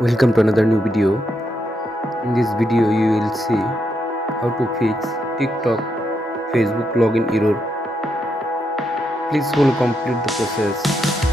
Welcome to another new video. In this video you will see how to fix TikTok Facebook login error. Please follow complete the process.